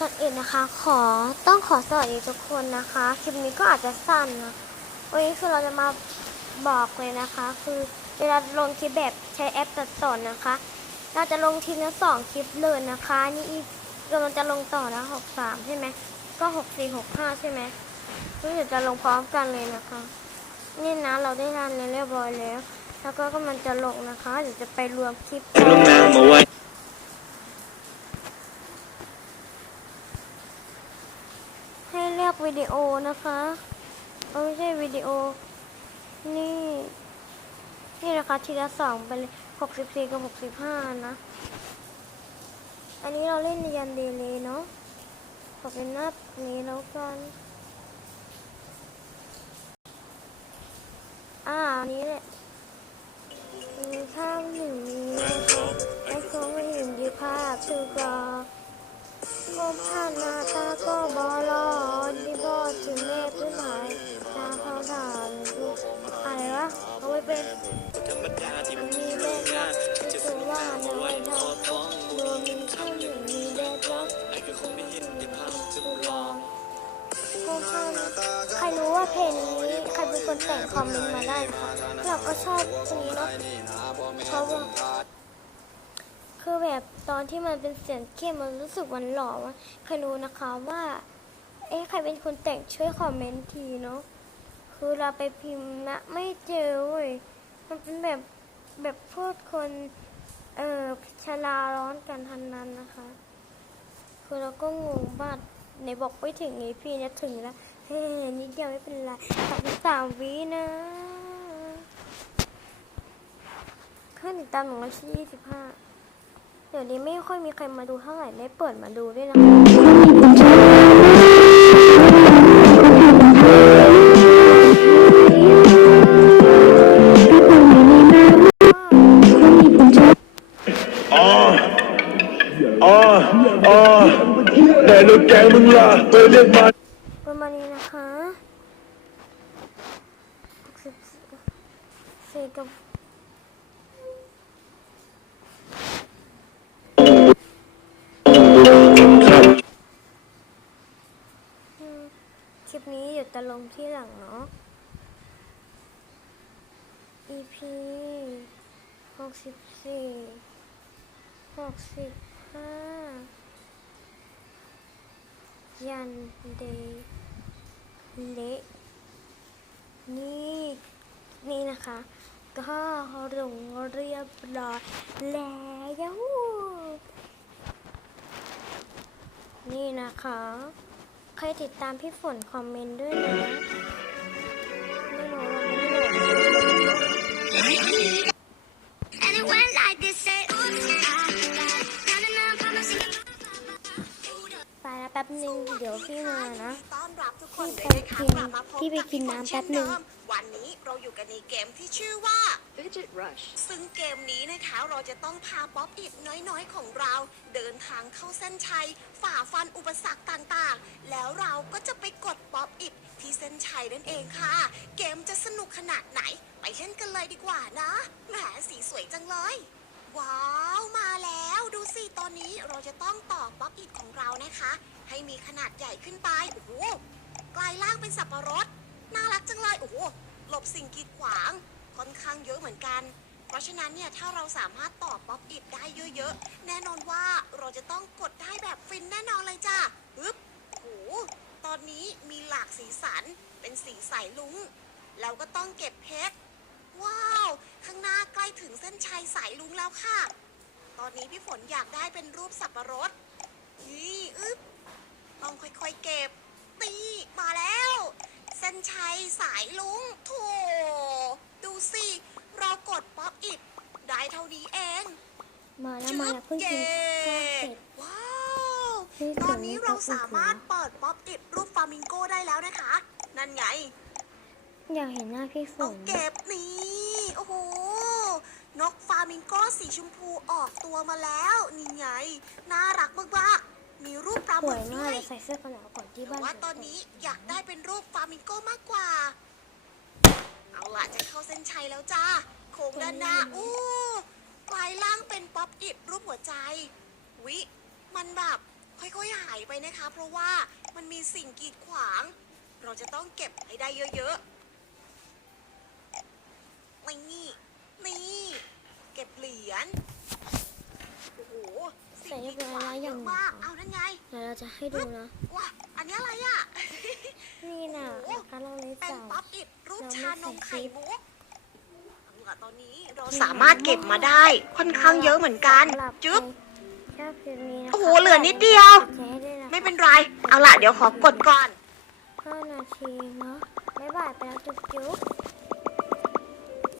ก่อนอื่นนะคะ ขอต้องขอสวัสดีทุกคนนะคะ คลิปนี้ก็อาจจะสั้นนะวันนี้คือเราจะมาบอกเลยนะคะ คือเวลาลงคลิปแบบใช้แอปตัดต่อนะคะ เราจะลงทีละสองคลิปเลยนะคะ นี่อีกเราจะลงต่อนะหกสามใช่ไหมก็หกสี่หกห้าใช่ไหมก็เดี๋ยวจะลงพร้อมกันเลยนะคะ นี่นะเราได้รันเรียบร้อยแล้ว แล้วก็กำลังจะลงนะคะเดี๋ยวจะไปรวมคลิปลงน้ำมาไว้ ให้เลือกวิดีโอนะคะไม่ใช่วิดีโอ นี่ นี่นะคะทีละสองไปเลยหกสิบสี่กับหกสิบห้านะ อันนี้เราเล่นในยันเดเลยเนาะขอเป็นหน้านี้แล้วกัน อ่าอันนี้แหละมีภาพหนึ่งมีไอ้คงไม่เห็นดีภาพคือกอ ก้มท่าน้าตาก็บอลอดีบอถึงเมฆพื้นหายตาเขาด่านดูอะไรวะเอาไว้เป็นธรรมดาที่อันมีนี้โรเล่งนงานที่จะสว่าในมาไว้ทอบฟ้องดวงมีข้าวหนึ่งมีเด็ดล็อกไอ้ก็คงไม่เห็นในภาพทดลองก้มท่าใครรู้ว่าเพลงนี้ใครเป็นคนแต่งคอมเมนต์มาได้นะคะเราก็ชอบเพลงนี้เนาะเพราะว่า คือแบบตอนที่มันเป็นเสียงเข้มมันรู้สึกวันหล่อวะใครรู้นะคะว่า เอ๊ะใครเป็นคนแต่งช่วยคอมเมนต์ทีเนาะคือเราไปพิมพ์นะไม่เจอเว้ยมันเป็นแบบแบบพูดคน เอ่อชลาร้อนกันทันนั้นนะคะ คือเราก็งงบ้านในบอกไม่ถึงไงพี่เนี่ยถึงแล้วเฮ้ยนิดเดียวไม่เป็นไรสามสามวินะขึ้นติดตามหนึ่งร้อยยี่สิบห้า ดี๋ยวนี้ไม่ค่อยมีใครมาดูเท่าไหร่ได้เปิดมาดูด้วยนะคะอ๋ออ๋ออ๋อแต่ลูกแกงมึงล่ะไปเรียกมันประมาณนี้นะคะหกสิบสี่กับ นี้เดี๋ยวจะลงที่หลังเนาะ EP หกสิบสี่หกสิบห้ายันเดเละนี่นี่นะคะ ก็ลงเรียบร้อยแล้วนี่นะคะ ใครติดตามพี่ฝนคอมเมนต์ด้วยนะ ไม่รู้เราไม่ได้โหลด And it went like this, say, oops, ah, na na na, promising you. ไปแล้วแป๊บนึงเดี๋ยวพี่มานะ ต้อนรับทุกคนพี่เลยไปนะคะกินกลับมาพบพี่ไปกับกินพี่ฝน้ำเช่แป๊บหนึ่งเดิมวันนี้เราอยู่กันในเกมที่ชื่อว่า Fidget Rush. ซึ่งเกมนี้นะคะเราจะต้องพาป๊อปอิดน้อยๆ ของเรา เดินทางเข้าเส้นชัย ฝ่าฟันอุปสรรคต่างๆ แล้วเราก็จะไปกดป๊อปอิดที่เส้น ชัยนั่นเองค่ะ เกมจะสนุกขนาดไหน ไปเล่นกันเลยดีกว่านะแหมสีสวยจังเลย ว้าวมาแล้วดูสิตอนนี้เราจะต้องต่อป๊อปอิดของเรานะคะ ให้มีขนาดใหญ่ขึ้นไปโอ้โหกลายร่างเป็นสับปะรดน่ารักจังเลยโอ้โหหลบสิ่งกีดขวางค่อนข้างเยอะเหมือนกัน เพราะฉะนั้นเนี่ยถ้าเราสามารถต่อป๊อปอิดได้เยอะๆ แน่นอนว่าเราจะต้องกดได้แบบฟินแน่นอนเลยจ้ะฮึบโหตอนนี้ ลากสีสัน เป็นสีสายลุ้ง แล้วก็ต้องเก็บเพชร ว้าว ข้างหน้าใกล้ถึงเส้นชัยสายลุงแล้วค่ะ ตอนนี้พี่ฝนอยากได้เป็นรูปสับปะรดนี่อึ๊บ ต้องค่อยๆเก็บ ตี มาแล้ว เส้นชัยสายลุงโถดูสิเรากดป๊อปอิดได้เท่านี้เอง มาแล้วมาแล้วเพิ่งกินข้าวเสร็จว้า วนี่ตอนนี้ส่วนนี้เราก็คือสามารถเปิดป๊อปอิดรูปฟลามิงโกได้แล้วนะคะ นั่นไง อยากเห็นหน้าพี่ฝต้องนเก็บนี่โอ้โหนกฟลามิงโก้สีชมพูออกตัวมาแล้วนี่ไงน่ารักมากๆมีรูปปลาสหมึวยกมาด้กวยเลยใส่เสื้อกันหนาวก่อนที่แต่บ้านว่าตอนนี้อยากได้เป็นรูปฟลามิงโก้มากกว่า เอาล่ะจะเข้าเส้นชัยแล้วจ้าโค้งด้านหน้าอู้กลายร่างเป็นป๊อปอิดรูปหัวใจ วิ มันแบบ ค่อยๆหายไปนะคะ เพราะว่ามันมีสิ่งกีดขวาง เราจะต้องเก็บให้ได้เยอะๆนี่ นี่ เก็บเหรียญ โอ้โห สิ่งกีดขวางเยอะมาก เอานั่นไงเดี๋ยวเราจะให้ดูนะว้าอันนี้อะไรอะ นี่น่ะการเราเลยเป็นจับป๊อปอิดรูปเราไม่ชานมใส่ไข่พริกมุกเอาล่ะตอนนี้เราสามารถเก็บมาได้ค่อนข้างเยอะเหมือนกันสำหรับจึ๊บใครช อบคลิปนี้นะคะโอ้โหเหลือนิดเดียวแชร์ด้วยนะไม่เป็นไร เอาล่ะ เดี๋ยวขอกดก่อนห้านาทีเนาะบ๊ายบายไปแล้วจุ๊บจุ๊บ